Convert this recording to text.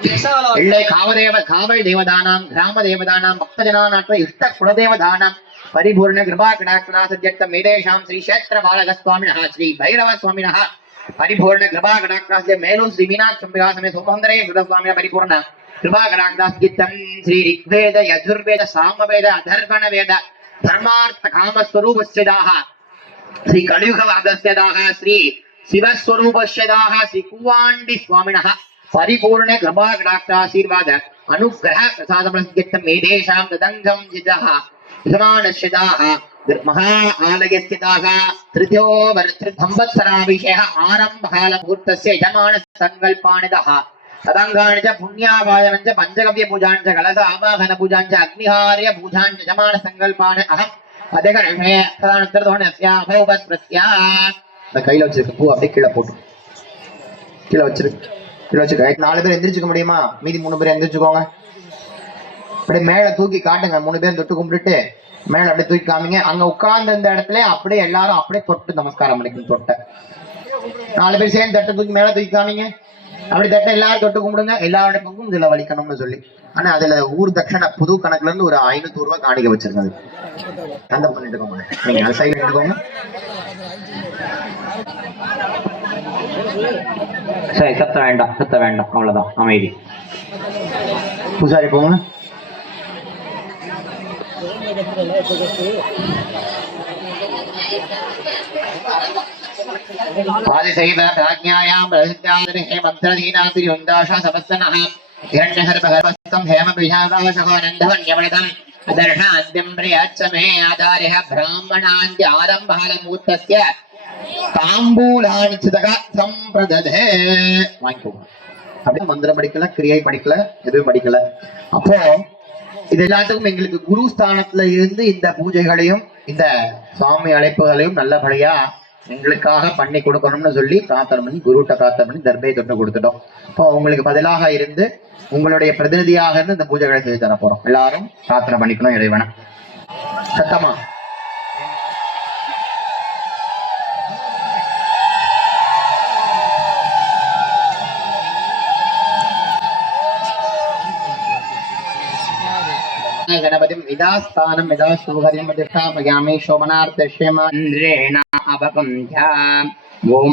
इल्लै कावल देवदानां ग्राम देवदानां भक्तजनानां इष्ट कुलदेवदानां परिपूर्ण कृपा कटाक्षासद्यक्त मेदेशां श्री क्षेत्र बालकस्वामिनः श्री भैरव स्वामिनः परिपूर्ण कृपा कटाक्षास्य मेलू श्री मीनाक्षी अंबिका समेत सोमंदरे सुधस्वामिनः परिपूर्ण कृपा कटाक्षासद्यक्तं श्री ऋग्वेद यजुर्वेद सामवेद अथर्वण वेद धर्मार्थ काम स्वरूपस्यदाः श्री कलियुग वागस्यदाः श्री शिव स्वरूपस्यदाः श्री कुवांडी स्वामिनः परिपूर्ण कृपा कटाक्षाशीर्वाद अनुग्रह प्रसादमस्यक्तं मेदेशां तदंगं जितः यजमानस्यदाः महा आलयस्यदाः तृतीयो संवत्सराभिषेकः आरम्भकालमुहूर्तस्य यजमान संकल्पानिदः तदंगानि च पुण्यावायनं च पंचगव्य पूजां च कलश आवाहन पूजां च अग्निहार्य पूजां च यजमान संकल्पानि अहम् अधिकरणे तदनन्तरदोणस्य अभवस्प्रस्य கையில வச்சிருக்க பூ அப்படியே கீழே போட்டு கீழே வச்சிருக்க 4 பேர் எந்திரிச்சுக்க முடியுமா? மீதி 3 பேர் எந்திரிச்சுக்கோங்க. அப்படியே மேல தூக்கி காட்டுங்க. 3 பேர் தொட்டு கும்பிட்டுட்டு மேல அப்படியே தூக்கி காமிங்க. அங்க உட்கார்ந்து இந்த இடத்துல அப்படியே எல்லாரும் அப்படியே தொட்டு நமஸ்காரம் பண்ணிக்கணும். தொட்ட 4 பேர் சேர்ந்து தட்டை தூக்கி மேல தூக்கி காமிங்க. அப்படி தட்டை எல்லாரும் தொட்டு கும்பிடுங்க. எல்லாருடைய பங்கும் இதுல வலிக்கணும்னு சொல்லி. ஆனா அதுல ஊர் தட்சணை புது கணக்குல இருந்து ஒரு 500 ரூபாய் காணிக்க வச்சிருந்தது. அந்த பண்ணிட்டுக்கோங்க. நீங்க அது சைடு எடுத்துக்கோங்க. சரி, சத்த வேண்டாம் அவ்வளவுதான், அமைதி. பூசாரி போங்க. आदिशैवराज्ञायां प्रसिद्धादरिहे मन्त्रदीनातिरुन्दाशा समस्तनः हिरण्यगर्भगर्भस्थं हेमविषादाशकोऽनन्दवन्यमणितम् अदर्शान्त्यं प्रियच्चमे आचार्यः ब्राह्मणान्त्य आरम्भकालमुहूर्तस्य ताम्बूलानि सम्प्रदधे. வாங்கிக்கோங்க. அப்படியே மந்திரம் படிக்கல, கிரியை படிக்கல, எதுவும் படிக்கல. அப்போ இது எல்லாத்துக்கும் எங்களுக்கு குரு ஸ்தானத்துல இருந்து இந்த பூஜைகளையும் இந்த சுவாமி அழைப்புகளையும் நல்லபடியா எங்களுக்காக பண்ணி கொடுக்கணும்னு சொல்லி பிரார்த்தனை பண்ணி குருட்ட பிரார்த்தனை பண்ணி தர்பையை தொட்டு கொடுத்துட்டோம். இப்போ உங்களுக்கு பதிலாக இருந்து உங்களுடைய பிரதிநிதியாக இருந்து இந்த பூஜைகளை செய்து தர போறோம். எல்லாரும் பிரார்த்தனை பண்ணிக்கணும் இறைவனை. சத்தமா गणपतिं विदास्थानं विदा शुभकार्यं प्रतिष्ठापयामि शोभनार्थस्य मन्त्रेण अपकं ध्याम्. ओम